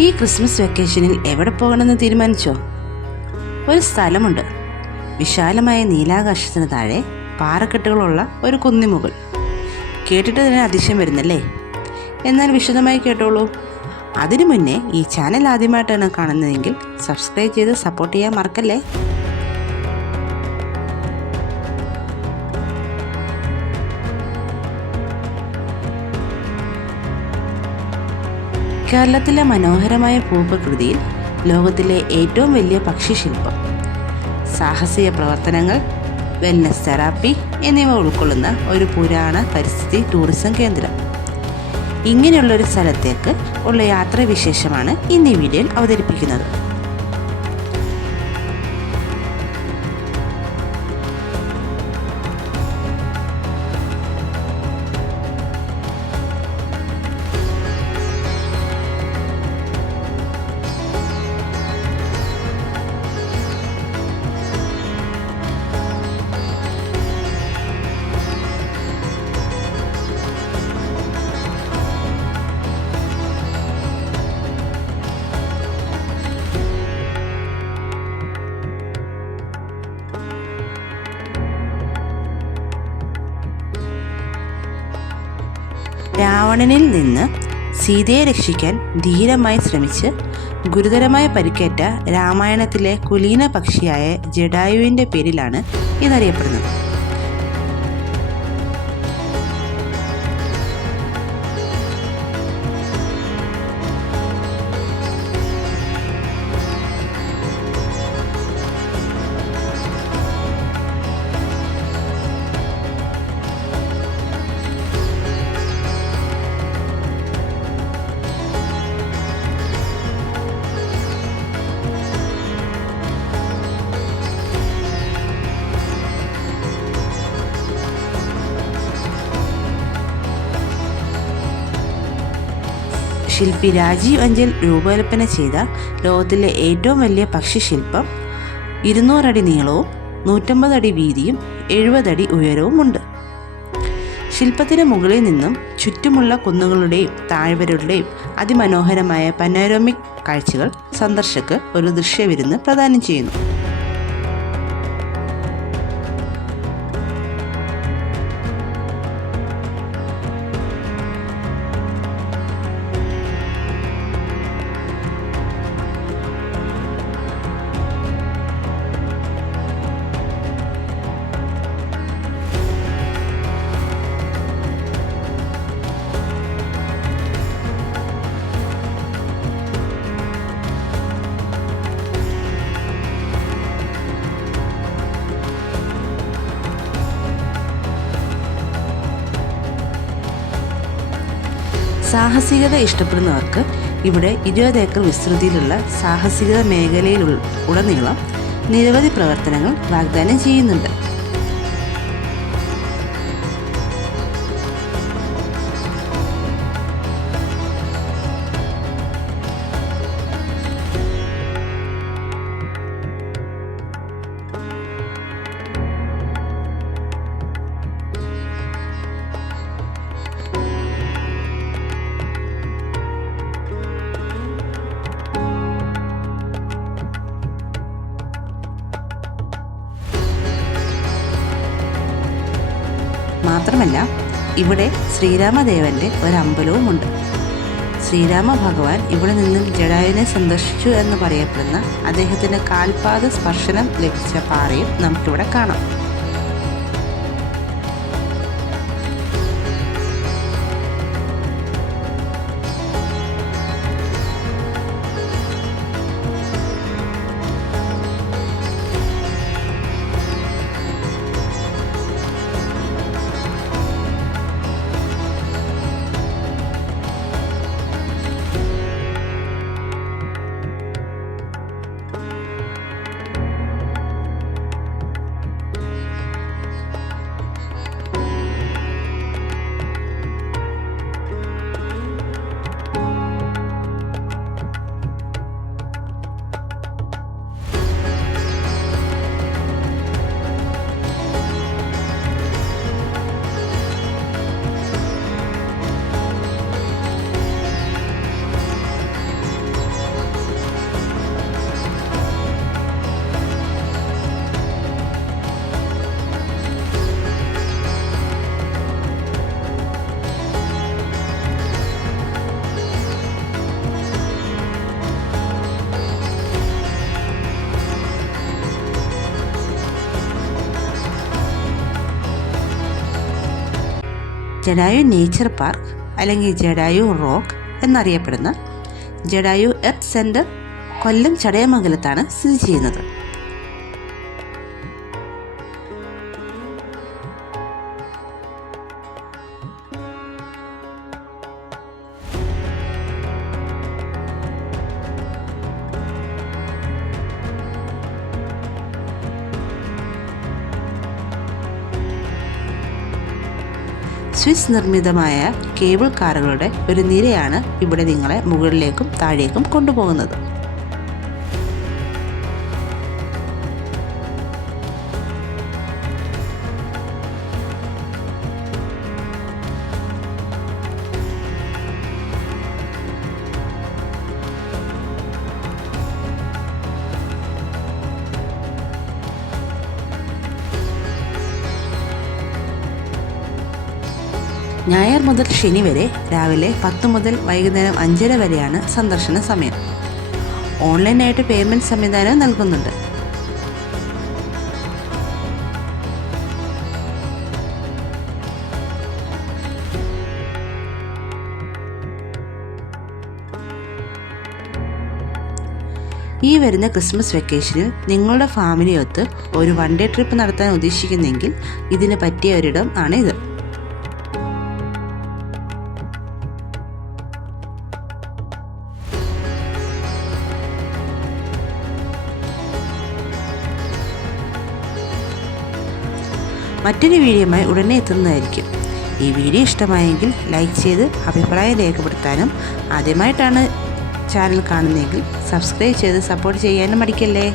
ഈ ക്രിസ്മസ് വെക്കേഷനിൽ എവിടെ പോകണമെന്ന് തീരുമാനിച്ചോ? ഒരു സ്ഥലമുണ്ട്. വിശാലമായ നീലാകാശത്തിന് താഴെ പാറക്കെട്ടുകളുള്ള ഒരു കുന്നിമുകൾ. കേട്ടിട്ട് തന്നെ അതിശയം വരുന്നല്ലേ? എന്നാൽ വിശദമായി കേട്ടോളൂ. അതിനു മുന്നേ ഈ ചാനൽ ആദ്യമായിട്ടാണ് കാണുന്നതെങ്കിൽ സബ്സ്ക്രൈബ് ചെയ്ത് സപ്പോർട്ട് ചെയ്യാൻ മറക്കല്ലേ. കേരളത്തിലെ മനോഹരമായ ഭൂപ്രകൃതിയിൽ ലോകത്തിലെ ഏറ്റവും വലിയ പക്ഷിശില്പം, സാഹസിക പ്രവർത്തനങ്ങൾ, വെൽനസ് തെറാപ്പി എന്നിവ ഉൾക്കൊള്ളുന്ന ഒരു പുരാണ പരിസ്ഥിതി ടൂറിസം കേന്ദ്രം. ഇങ്ങനെയുള്ളൊരു സ്ഥലത്തേക്ക് ഉള്ള യാത്രാവിശേഷമാണ് ഇന്ന് ഈ വീഡിയോയിൽ അവതരിപ്പിക്കുന്നത്. രാവണനിൽ നിന്ന് സീതയെ രക്ഷിക്കാൻ ധീരമായി ശ്രമിച്ച് ഗുരുതരമായ പരിക്കേറ്റ രാമായണത്തിലെ കുലീന പക്ഷിയായ ജടായുവിൻ്റെ പേരിലാണ് ഇതറിയപ്പെടുന്നത്. ശില്പി രാജീവ് അഞ്ചൽ രൂപകൽപ്പന ചെയ്ത ലോകത്തിലെ ഏറ്റവും വലിയ പക്ഷിശില്പം 200 അടി നീളവും 150 അടി വീതിയും 70 അടി ഉയരവുമുണ്ട്. ശില്പത്തിന് മുകളിൽ നിന്നും ചുറ്റുമുള്ള കുന്നുകളുടെയും താഴ്വരകളുടെയും അതിമനോഹരമായ പനോരമിക് കാഴ്ചകൾ സന്ദർശകർക്ക് ഒരു ദൃശ്യവിരുന്ന് പ്രദാനം ചെയ്യുന്നു. സാഹസികത ഇഷ്ടപ്പെടുന്നവർക്ക് ഇവിടെ 20 ഏക്കർ വിസ്തൃതിയിലുള്ള സാഹസികത മേഖലയിൽ ഉടനീളം നിരവധി പ്രവർത്തനങ്ങൾ വാഗ്ദാനം ചെയ്യുന്നുണ്ട്. മാത്രമല്ല ഇവിടെ ശ്രീരാമദേവൻ്റെ ഒരമ്പലവുമുണ്ട്. ശ്രീരാമ ഭഗവാൻ ഇവിടെ നിന്നും ജടായുവിനെ സന്ദർശിച്ചു എന്ന് പറയപ്പെടുന്ന അദ്ദേഹത്തിൻ്റെ കാൽപാദ സ്പർശനം ലഭിച്ച പാറയും നമുക്കിവിടെ കാണാം. ജഡായു നേച്ചർ പാർക്ക് അല്ലെങ്കിൽ ജഡായു റോക്ക് എന്നറിയപ്പെടുന്ന ജഡായു എർത്ത് സെൻറ്റർ കൊല്ലം ചടയമംഗലത്താണ് സ്ഥിതി ചെയ്യുന്നത്. സ്വിസ് നിർമ്മിതമായ കേബിൾ കാറുകളുടെ ഒരു നിരയാണ് ഇവിടെ നിങ്ങളെ മുകളിലേക്കും താഴേക്കും കൊണ്ടുപോകുന്നത്. ഞായർ മുതൽ ശനി വരെ രാവിലെ 10 മുതൽ വൈകുന്നേരം 5:30 വരെയാണ് സന്ദർശന സമയം. ഓൺലൈനായിട്ട് പേയ്മെൻറ്റ് സംവിധാനം നൽകുന്നുണ്ട്. ഈ വരുന്ന ക്രിസ്മസ് വെക്കേഷനിൽ നിങ്ങളുടെ ഫാമിലിയൊത്ത് ഒരു 1 ഡേ ട്രിപ്പ് നടത്താൻ ഉദ്ദേശിക്കുന്നെങ്കിൽ ഇതിന് പറ്റിയ ഒരിടം ആണ് ഇത്. മറ്റൊരു വീഡിയോയുമായി ഉടനെ എത്തുന്നതായിരിക്കും. ഈ വീഡിയോ ഇഷ്ടമായെങ്കിൽ ലൈക്ക് ചെയ്ത് അഭിപ്രായം രേഖപ്പെടുത്താനും ആദ്യമായിട്ടാണ് ചാനൽ കാണുന്നതെങ്കിൽ സബ്സ്ക്രൈബ് ചെയ്ത് സപ്പോർട്ട് ചെയ്യാനും മടിക്കല്ലേ.